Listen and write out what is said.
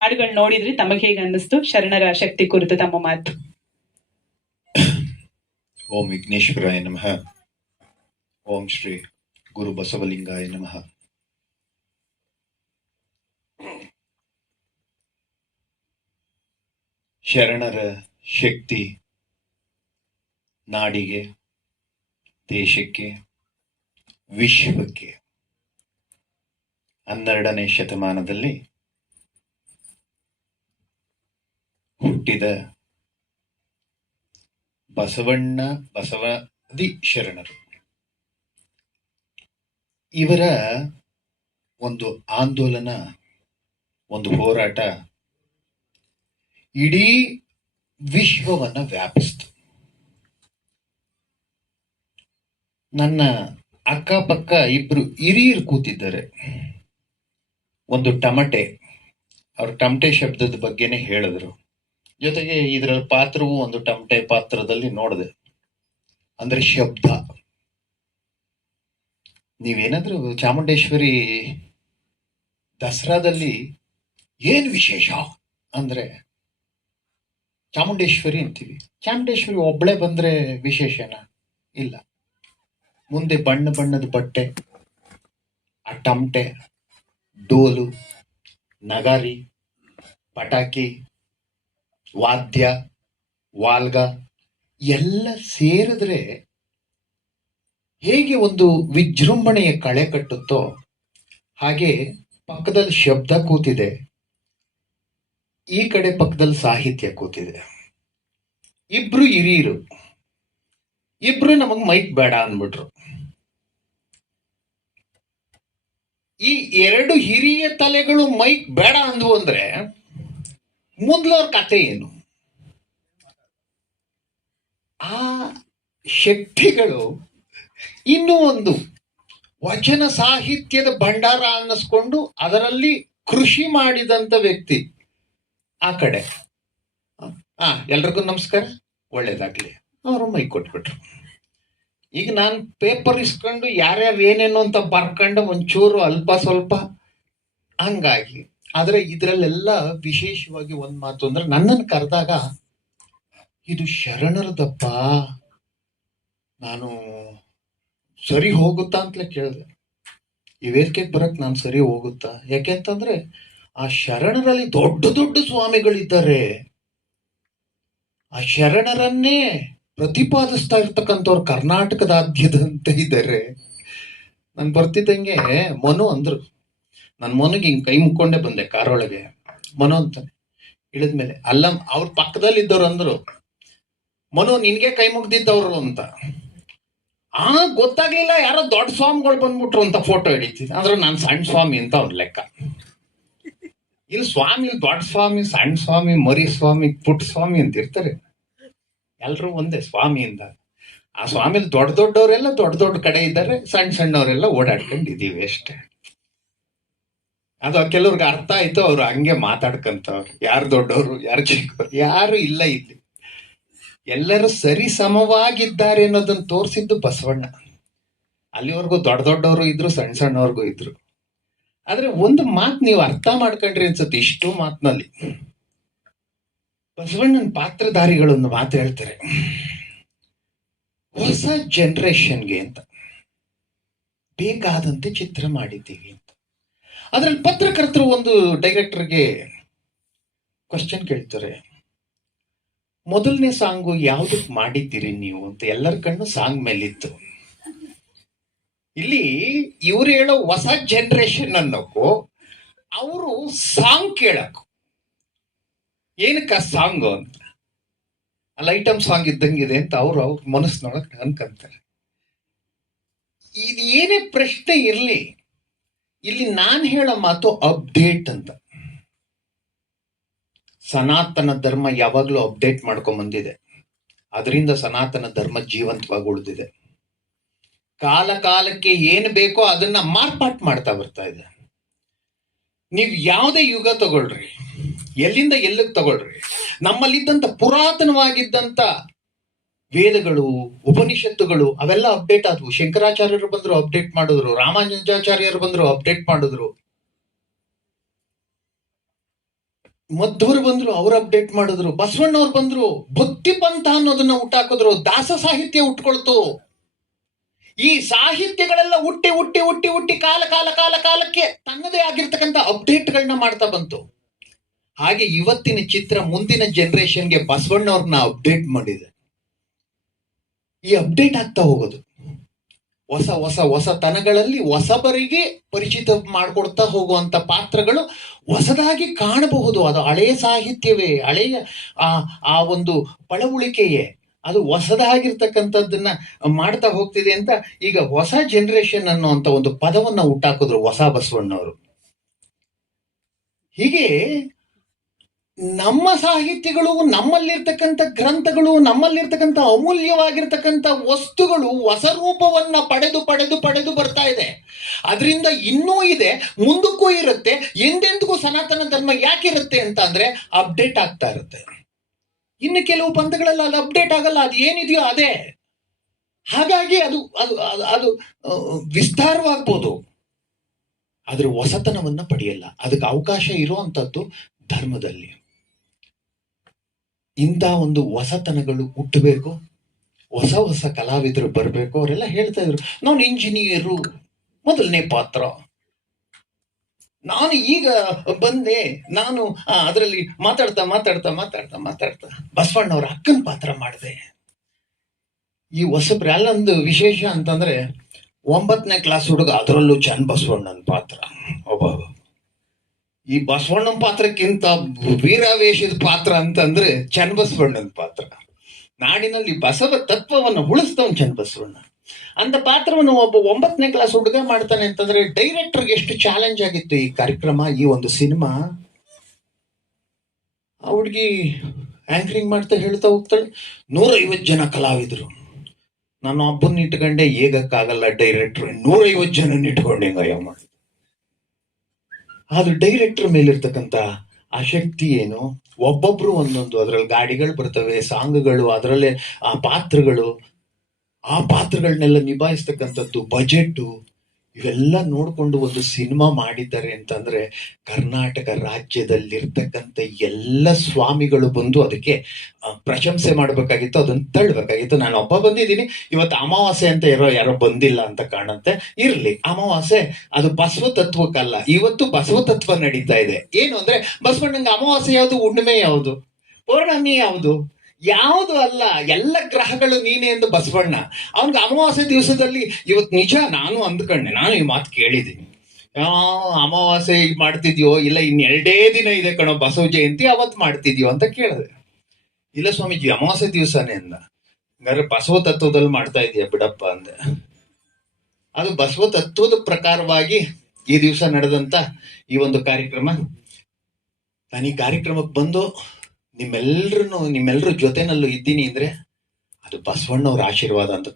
ಹಾಡುಗಳು ನೋಡಿದ್ರಿ, ತಮಗೆ ಹೇಗೆ ಅನ್ನಿಸ್ತು? ಶರಣರ ಶಕ್ತಿ ಕುರಿತು ತಮ್ಮ ಮಾತು. ಓಂ ವಿಘ್ನೇಶ್ವರಾಯ ನಮಃ. ಓಂ ಶ್ರೀ ಗುರು ಬಸವಲಿಂಗಾಯ ನಮಃ. ಶರಣರ ಶಕ್ತಿ ನಾಡಿಗೆ, ದೇಶಕ್ಕೆ, ವಿಶ್ವಕ್ಕೆ 12ನೇ ಶತಮಾನದಲ್ಲಿ ಹುಟ್ಟಿದ ಬಸವಾದಿ ಶರಣರು. ಇವರ ಒಂದು ಆಂದೋಲನ, ಒಂದು ಹೋರಾಟ ಇಡೀ ವಿಶ್ವವನ್ನ ವ್ಯಾಪಿಸ್ತು. ನನ್ನ ಅಕ್ಕಪಕ್ಕ ಇಬ್ರು ಹಿರಿಯರು ಕೂತಿದ್ದಾರೆ. ಒಂದು ಟಮಟೆ, ಅವ್ರ ಟಮಟೆ ಶಬ್ದದ ಬಗ್ಗೆನೆ ಹೇಳಿದ್ರು. ಜೊತೆಗೆ ಇದರ ಪಾತ್ರವು ಒಂದು ಟಮಟೆ ಪಾತ್ರದಲ್ಲಿ ನೋಡಿದೆ. ಅಂದ್ರೆ ಶಬ್ದ. ನೀವೇನಾದ್ರೂ ಚಾಮುಂಡೇಶ್ವರಿ ದಸರಾದಲ್ಲಿ ಏನ್ ವಿಶೇಷ ಅಂದ್ರೆ ಚಾಮುಂಡೇಶ್ವರಿ ಅಂತೀವಿ. ಚಾಮುಂಡೇಶ್ವರಿ ಒಬ್ಳೆ ಬಂದ್ರೆ ವಿಶೇಷನ? ಇಲ್ಲ. ಮುಂದೆ ಬಣ್ಣ ಬಣ್ಣದ ಬಟ್ಟೆ, ಆ ಟಮಟೆ, ಡೋಲು, ನಗಾರಿ, ಪಟಾಕಿ, ವಾದ್ಯ, ವಾಲ್ಗ ಎಲ್ಲ ಸೇರಿದ್ರೆ ಹೇಗೆ ಒಂದು ವಿಜೃಂಭಣೆಯ ಕಳೆ ಕಟ್ಟುತ್ತೋ ಹಾಗೆ ಪಕ್ಕದಲ್ಲಿ ಶಬ್ದ ಕೂತಿದೆ, ಈ ಕಡೆ ಪಕ್ಕದಲ್ಲಿ ಸಾಹಿತ್ಯ ಕೂತಿದೆ. ಇಬ್ರು ಹಿರಿಯರು, ಇಬ್ರು ನಮಗ್ ಮೈಕ್ ಬೇಡ ಅಂದ್ಬಿಟ್ರು. ಈ ಎರಡು ಹಿರಿಯ ತಲೆಗಳು ಮೈಕ್ ಬೇಡ ಅಂದ್ವು ಅಂದ್ರೆ ಮೊದ್ಲವ್ರ ಕತೆ ಏನು? ಆ ಶಕ್ತಿಗಳು ಇನ್ನೂ ಒಂದು ವಚನ ಸಾಹಿತ್ಯದ ಭಂಡಾರ ಅನ್ನಿಸ್ಕೊಂಡು ಅದರಲ್ಲಿ ಕೃಷಿ ಮಾಡಿದಂತ ವ್ಯಕ್ತಿ ಆ ಕಡೆ. ಎಲ್ರಿಗೂ ನಮಸ್ಕಾರ, ಒಳ್ಳೇದಾಗ್ಲಿ, ಅವರು ಮೈಕ್ ಕೊಟ್ಬಿಟ್ರು. ಈಗ ನಾನು ಪೇಪರ್ ಇಸ್ಕೊಂಡು ಯಾರ್ಯಾರು ಏನೇನು ಅಂತ ಬರ್ಕೊಂಡು ಒಂಚೂರು ಅಲ್ಪ ಸ್ವಲ್ಪ ಹಂಗಾಗಿ. ಆದ್ರೆ ಇದ್ರಲ್ಲೆಲ್ಲ ವಿಶೇಷವಾಗಿ ಒಂದ್ ಮಾತು ಅಂದ್ರೆ, ನನ್ನನ್ನು ಕರೆದಾಗ ಇದು ಶರಣರದಪ್ಪ, ನಾನು ಸರಿ ಹೋಗುತ್ತಾ ಅಂತಲೇ ಕೇಳಿದೆ. ಈ ವೇದಿಕೆಗೆ ಬರಕ್ ನಾನು ಸರಿ ಹೋಗುತ್ತಾ? ಯಾಕೆಂತಂದ್ರೆ ಆ ಶರಣರಲ್ಲಿ ದೊಡ್ಡ ದೊಡ್ಡ ಸ್ವಾಮಿಗಳಿದ್ದಾರೆ. ಆ ಶರಣರನ್ನೇ ಪ್ರತಿಪಾದಿಸ್ತಾ ಇರ್ತಕ್ಕಂಥವ್ರು ಕರ್ನಾಟಕದಾದ್ಯದಂತ ಇದ್ದಾರೆ. ನಾನು ಬರ್ತಿದ್ದಂಗೆ ಮನು ಅಂದ್ರು. ನನ್ ಮನುಗೆ ಹಿಂಗ್ ಕೈ ಮುಕ್ಕೊಂಡೆ ಬಂದೆ ಕಾರೊಳಗೆ. ಮನು ಅಂತಾನೆ. ಇಳಿದ್ಮೇಲೆ ಅಲ್ಲ, ಅವ್ರ ಪಕ್ಕದಲ್ಲಿ ಇದ್ದವ್ರು ಅಂದ್ರು, ಮನು ನಿನ್ಗೆ ಕೈ ಮುಗ್ದಿದ್ದವ್ರು ಅಂತ. ಗೊತ್ತಾಗ್ಲಿಲ್ಲ, ಯಾರೋ ದೊಡ್ಡ ಸ್ವಾಮಿಗಳು ಬಂದ್ಬಿಟ್ರು ಅಂತ ಫೋಟೋ ಹಿಡಿತೀನಿ. ಅಂದ್ರೆ ನಾನ್ ಸಣ್ಣ ಸ್ವಾಮಿ ಅಂತ ಅವ್ರ ಲೆಕ್ಕ. ಇಲ್ಲಿ ಸ್ವಾಮಿ ದೊಡ್ಡ ಸ್ವಾಮಿ, ಸಣ್ಣ ಸ್ವಾಮಿ, ಮರಿ ಸ್ವಾಮಿ, ಪುಟ್ಟ ಸ್ವಾಮಿ ಅಂತ ಇರ್ತಾರೆ. ಎಲ್ರು ಒಂದೇ ಸ್ವಾಮಿ ಅಂತ. ಆ ಸ್ವಾಮಿಲಿ ದೊಡ್ಡ ದೊಡ್ಡವರೆಲ್ಲ ದೊಡ್ಡ ದೊಡ್ಡ ಕಡೆ ಇದ್ದಾರೆ, ಸಣ್ಣ ಸಣ್ಣವರೆಲ್ಲ ಓಡಾಡ್ಕೊಂಡಿದೀವಿ ಅಷ್ಟೇ. ಅದು ಕೆಲವ್ರಿಗೆ ಅರ್ಥ ಆಯ್ತು, ಅವ್ರು ಹಂಗೆ ಮಾತಾಡ್ಕಂತವ್ರು. ಯಾರು ದೊಡ್ಡವರು, ಯಾರು ಚಿಕ್ಕವರು, ಯಾರು ಇಲ್ಲ ಇಲ್ಲಿ. ಎಲ್ಲರೂ ಸರಿ ಸಮವಾಗಿದ್ದಾರೆ ಅನ್ನೋದನ್ನ ತೋರಿಸಿದ್ದು ಬಸವಣ್ಣ. ಅಲ್ಲಿವರೆಗೂ ದೊಡ್ಡ ದೊಡ್ಡವರು ಇದ್ರು, ಸಣ್ಣ ಸಣ್ಣವ್ರಿಗೂ ಇದ್ರು. ಆದ್ರೆ ಒಂದು ಮಾತು ನೀವು ಅರ್ಥ ಮಾಡ್ಕೊಂಡ್ರಿ ಅನ್ಸುತ್ತೆ. ಇಷ್ಟು ಮಾತಿನಲ್ಲಿ ಬಸವಣ್ಣನ ಪಾತ್ರಧಾರಿಗಳೊಂದು ಮಾತು ಹೇಳ್ತಾರೆ, ಹೊಸ ಜನರೇಷನ್ಗೆ ಅಂತ ಬೇಕಾದಂತೆ ಚಿತ್ರ ಮಾಡಿದ್ದೀವಿ ಅಂತ. ಅದ್ರಲ್ಲಿ ಪತ್ರಕರ್ತರು ಒಂದು ಡೈರೆಕ್ಟರ್ಗೆ ಕ್ವಶನ್ ಕೇಳ್ತಾರೆ, ಮೊದಲನೇ ಸಾಂಗು ಯಾವ್ದಕ್ ಮಾಡಿದ್ದೀರಿ ನೀವು ಅಂತ. ಎಲ್ಲರ ಕಣ್ಣು ಸಾಂಗ್ ಮೇಲಿತ್ತು. ಇಲ್ಲಿ ಇವ್ರು ಹೇಳೋ ಹೊಸ ಜನರೇಷನ್ ಅನ್ನೋಕು, ಅವರು ಸಾಂಗ್ ಕೇಳಕು. ಏನಕ್ಕ ಸಾಂಗು ಅಂತ, ಅಲ್ಲಿ ಐಟಮ್ ಸಾಂಗ್ ಇದ್ದಂಗಿದೆ ಅಂತ ಅವ್ರ ಮನಸ್ಸಿನೊಳಗೆ ಅನ್ಕಂತಾರೆ. ಇದು ಏನೇ ಪ್ರಶ್ನೆ ಇರ್ಲಿ, ಇಲ್ಲಿ ನಾನು ಹೇಳೋ ಮಾತು ಅಪ್ಡೇಟ್ ಅಂತ. ಸನಾತನ ಧರ್ಮ ಯಾವಾಗ್ಲೂ ಅಪ್ಡೇಟ್ ಮಾಡ್ಕೊಂಡ್ ಬಂದಿದೆ. ಅದರಿಂದ ಸನಾತನ ಧರ್ಮ ಜೀವಂತವಾಗಿ ಉಳಿದಿದೆ. ಕಾಲ ಕಾಲಕ್ಕೆ ಏನ್ ಬೇಕೋ ಅದನ್ನ ಮಾರ್ಪಾಟ್ ಮಾಡ್ತಾ ಬರ್ತಾ ಇದೆ. ನೀವ್ ಯಾವುದೇ ಯುಗ ತಗೊಳ್ರಿ, ಎಲ್ಲಿಂದ ಎಲ್ಲಿಗೆ ತಗೊಳ್ರಿ, ನಮ್ಮಲ್ಲಿದ್ದಂತ ಪುರಾತನವಾಗಿದ್ದಂತ ವೇದಗಳು, ಉಪನಿಷತ್ತುಗಳು ಅವೆಲ್ಲ ಅಪ್ಡೇಟ್ ಆದವು. ಶಂಕರಾಚಾರ್ಯರು ಬಂದ್ರು, ಅಪ್ಡೇಟ್ ಮಾಡಿದ್ರು. ರಾಮಾನುಜಾಚಾರ್ಯರು ಬಂದ್ರು, ಅಪ್ಡೇಟ್ ಮಾಡಿದ್ರು. ಮಧ್ವರು ಬಂದ್ರು, ಅವ್ರು ಅಪ್ಡೇಟ್ ಮಾಡಿದ್ರು. ಬಸವಣ್ಣವ್ರು ಬಂದ್ರು, ಭಕ್ತಿ ಪಂಥ ಅನ್ನೋದನ್ನ ಹುಟ್ಟಾಕಿದ್ರು. ದಾಸ ಸಾಹಿತ್ಯ ಹುಟ್ಕೊಳ್ತು. ಈ ಸಾಹಿತ್ಯಗಳೆಲ್ಲ ಹುಟ್ಟಿ ಹುಟ್ಟಿ ಹುಟ್ಟಿ ಹುಟ್ಟಿ ಕಾಲ ಕಾಲ ಕಾಲ ಕಾಲಕ್ಕೆ ತನ್ನದೇ ಆಗಿರ್ತಕ್ಕಂಥ ಅಪ್ಡೇಟ್ಗಳನ್ನ ಮಾಡ್ತಾ ಬಂತು. ಹಾಗೆ ಇವತ್ತಿನ ಚಿತ್ರ ಮುಂದಿನ ಜನರೇಷನ್ಗೆ ಬಸವಣ್ಣವ್ರನ್ನ ಅಪ್ಡೇಟ್ ಮಾಡಿದೆ. ಈ ಅಪ್ಡೇಟ್ ಆಗ್ತಾ ಹೋಗೋದು ಹೊಸ ಹೊಸ ಹೊಸತನಗಳಲ್ಲಿ ಹೊಸಬರಿಗೆ ಪರಿಚಿತ ಮಾಡಿಕೊಡ್ತಾ ಹೋಗುವಂತ ಪಾತ್ರಗಳು ಹೊಸದಾಗಿ ಕಾಣಬಹುದು. ಅದು ಹಳೆಯ ಸಾಹಿತ್ಯವೇ, ಹಳೆಯ ಆ ಒಂದು ಪಳವಳಿಕೆಯೇ, ಅದು ಹೊಸದಾಗಿರ್ತಕ್ಕಂಥದ್ದನ್ನ ಮಾಡ್ತಾ ಹೋಗ್ತಿದೆ ಅಂತ ಈಗ ಹೊಸ ಜನರೇಷನ್ ಅನ್ನುವಂತ ಒಂದು ಪದವನ್ನ ಹುಟ್ಟಾಕಿದ್ರು ಹೊಸ ಬಸವಣ್ಣವರು. ಹೀಗೆ ನಮ್ಮ ಸಾಹಿತ್ಯಗಳು, ನಮ್ಮಲ್ಲಿರ್ತಕ್ಕಂಥ ಗ್ರಂಥಗಳು, ನಮ್ಮಲ್ಲಿರ್ತಕ್ಕಂಥ ಅಮೂಲ್ಯವಾಗಿರ್ತಕ್ಕಂಥ ವಸ್ತುಗಳು ಹೊಸ ರೂಪವನ್ನ ಪಡೆದು ಪಡೆದು ಪಡೆದು ಬರ್ತಾ ಇದೆ. ಅದರಿಂದ ಇನ್ನೂ ಇದೆ, ಮುಂದಕ್ಕೂ ಇರುತ್ತೆ. ಎಂದೆಂದಿಗೂ ಸನಾತನ ಧರ್ಮ ಯಾಕಿರುತ್ತೆ ಅಂತ ಅಂದ್ರೆ ಅಪ್ಡೇಟ್ ಆಗ್ತಾ ಇರುತ್ತೆ. ಇನ್ನು ಕೆಲವು ಪಂಥಗಳೆಲ್ಲ ಅದು ಅಪ್ಡೇಟ್ ಆಗಲ್ಲ, ಅದು ಏನಿದೆಯೋ ಅದೇ. ಹಾಗಾಗಿ ಅದು ಅದು ಅದು ವಿಸ್ತಾರವಾಗ್ಬೋದು, ಆದ್ರೆ ಹೊಸತನವನ್ನ ಪಡೆಯಲ್ಲ. ಅದಕ್ಕೆ ಅವಕಾಶ ಇರುವಂತದ್ದು ಧರ್ಮದಲ್ಲಿ. ಇಂಥ ಒಂದು ಹೊಸತನಗಳು ಹುಟ್ಟಬೇಕು, ಹೊಸ ಹೊಸ ಕಲಾವಿದರು ಬರಬೇಕು. ಅವರೆಲ್ಲ ಹೇಳ್ತಾ ಇದ್ರು, ನಾನು ಇಂಜಿನಿಯರು ಮೊದಲನೇ ಪಾತ್ರ, ನಾನು ಈಗ ಬಂದೆ, ನಾನು ಅದರಲ್ಲಿ ಮಾತಾಡ್ತಾ ಮಾತಾಡ್ತಾ ಮಾತಾಡ್ತಾ ಮಾತಾಡ್ತಾ ಬಸವಣ್ಣವ್ರ ಅಕ್ಕನ ಪಾತ್ರ ಮಾಡಿದೆ. ಈ ಹೊಸಬ್ರು ಅಲ್ಲೊಂದು ವಿಶೇಷ ಅಂತಂದ್ರೆ 9ನೇ ಕ್ಲಾಸ್ ಹುಡುಗ, ಅದರಲ್ಲೂ ಚನ್ನ ಬಸವಣ್ಣನ ಪಾತ್ರ. ಒಬ್ಬ ಈ ಬಸವಣ್ಣನ ಪಾತ್ರಕ್ಕಿಂತ ವೀರಾವೇಶದ ಪಾತ್ರ ಅಂತಂದ್ರೆ ಚನ್ನಬಸವಣ್ಣನ ಪಾತ್ರ. ನಾಡಿನಲ್ಲಿ ಬಸವ ತತ್ವವನ್ನು ಉಳಿಸ್ತವನ್ ಚನ್ನಬಸವಣ್ಣ. ಅಂತ ಪಾತ್ರವನ್ನು ಒಬ್ಬ 9ನೇ ಕ್ಲಾಸ್ ಹುಡುಗ ಮಾಡ್ತಾನೆ ಅಂತಂದ್ರೆ ಡೈರೆಕ್ಟರ್ಗೆ ಎಷ್ಟು ಚಾಲೆಂಜ್ ಆಗಿತ್ತು ಈ ಕಾರ್ಯಕ್ರಮ, ಈ ಒಂದು ಸಿನಿಮಾ. ಆ ಹುಡುಗಿ ಆಂಕರಿಂಗ್ ಮಾಡ್ತಾ ಹೇಳ್ತಾ ಹೋಗ್ತಾಳೆ, 150 ಜನ ಕಲಾವಿದರು, ನಾನು ಒಬ್ಬನ್ನ ಇಟ್ಕೊಂಡೆ ಹೇಗಕ್ಕಾಗಲ್ಲ ಡೈರೆಕ್ಟರ್, 150 ಜನ ಇಟ್ಕೊಂಡೆ ಹೆಂಗಯ್ಯ ಮಾಡಿ. ಅದು ಡೈರೆಕ್ಟರ್ ಮೇಲಿರ್ತಕ್ಕಂಥ ಆ ಶಕ್ತಿ ಏನು. ಒಬ್ಬೊಬ್ರು ಒಂದೊಂದು, ಅದ್ರಲ್ಲಿ ಗಾಡಿಗಳು ಬರ್ತವೆ, ಸಾಂಗ್ಗಳು, ಅದರಲ್ಲೇ ಆ ಪಾತ್ರಗಳು, ಆ ಪಾತ್ರಗಳನ್ನೆಲ್ಲ ನಿಭಾಯಿಸ್ತಕ್ಕಂಥದ್ದು, ಬಜೆಟ್, ಇವೆಲ್ಲ ನೋಡ್ಕೊಂಡು ಒಂದು ಸಿನಿಮಾ ಮಾಡಿದ್ದಾರೆ ಅಂತಂದ್ರೆ ಕರ್ನಾಟಕ ರಾಜ್ಯದಲ್ಲಿರ್ತಕ್ಕಂಥ ಎಲ್ಲ ಸ್ವಾಮಿಗಳು ಬಂದು ಅದಕ್ಕೆ ಪ್ರಶಂಸೆ ಮಾಡ್ಬೇಕಾಗಿತ್ತು, ಅದನ್ನ ತಳ್ಬೇಕಾಗಿತ್ತು. ನಾನು ಒಬ್ಬ ಬಂದಿದ್ದೀನಿ, ಇವತ್ತು ಅಮಾವಾಸ್ಯೆ ಅಂತ ಯಾರೋ ಬಂದಿಲ್ಲ ಅಂತ ಕಾಣುತ್ತೆ. ಇರ್ಲಿ, ಅಮಾವಾಸ್ಯೆ ಅದು ಬಸವ ತತ್ವಕ್ಕಲ್ಲ. ಇವತ್ತು ಬಸವ ತತ್ವ ನಡೀತಾ ಇದೆ. ಏನು ಅಂದ್ರೆ ಬಸವಣ್ಣಂಗೆ ಅಮಾವಾಸ್ಯೆ ಯಾವುದು, ಹುಣ್ಣಿಮೆ ಯಾವುದು, ಪೌರ್ಣಮಿ ಯಾವುದು, ಯಾವುದು ಅಲ್ಲ, ಎಲ್ಲ ಗ್ರಹಗಳು ನೀನೆ ಎಂದು ಬಸವಣ್ಣ. ಅವನ್ಗೆ ಅಮಾವಾಸ್ಯೆ ದಿವಸದಲ್ಲಿ ಇವತ್ತು ನಿಜ ನಾನು ಅಂದ್ಕೊಂಡೆ, ನಾನು ಈ ಮಾತು ಕೇಳಿದ್ದೀನಿ. ಅಮಾವಾಸ್ಯೆ ಮಾಡ್ತಿದ್ಯೋ, ಇಲ್ಲ ಇನ್2 ದಿನ ಇದೆ ಕಣೋ ಬಸವ ಜಯಂತಿ, ಅವತ್ ಮಾಡ್ತಿದ್ಯೋ ಅಂತ ಕೇಳಿದೆ. ಇಲ್ಲ ಸ್ವಾಮೀಜಿ ಅಮಾವಾಸ್ಯೆ ದಿವಸನೇ ಅಂದ. ಹಂಗಾದ್ರೆ ಬಸವ ತತ್ವದಲ್ಲಿ ಮಾಡ್ತಾ ಇದೀಯ ಬಿಡಪ್ಪ ಅಂದೆ. ಅದು ಬಸವ ತತ್ವದ ಪ್ರಕಾರವಾಗಿ ಈ ದಿವಸ ನಡೆದಂತ ಈ ಒಂದು ಕಾರ್ಯಕ್ರಮ. ನಾನು ಈ ಕಾರ್ಯಕ್ರಮಕ್ಕೆ ಬಂದು ನಿಮ್ಮೆಲ್ಲರ ಜೊತೆನಲ್ಲೂ ಇದ್ದೀನಿ ಅಂದ್ರೆ ಅದು ಬಸವಣ್ಣವ್ರ ಆಶೀರ್ವಾದ ಅಂತ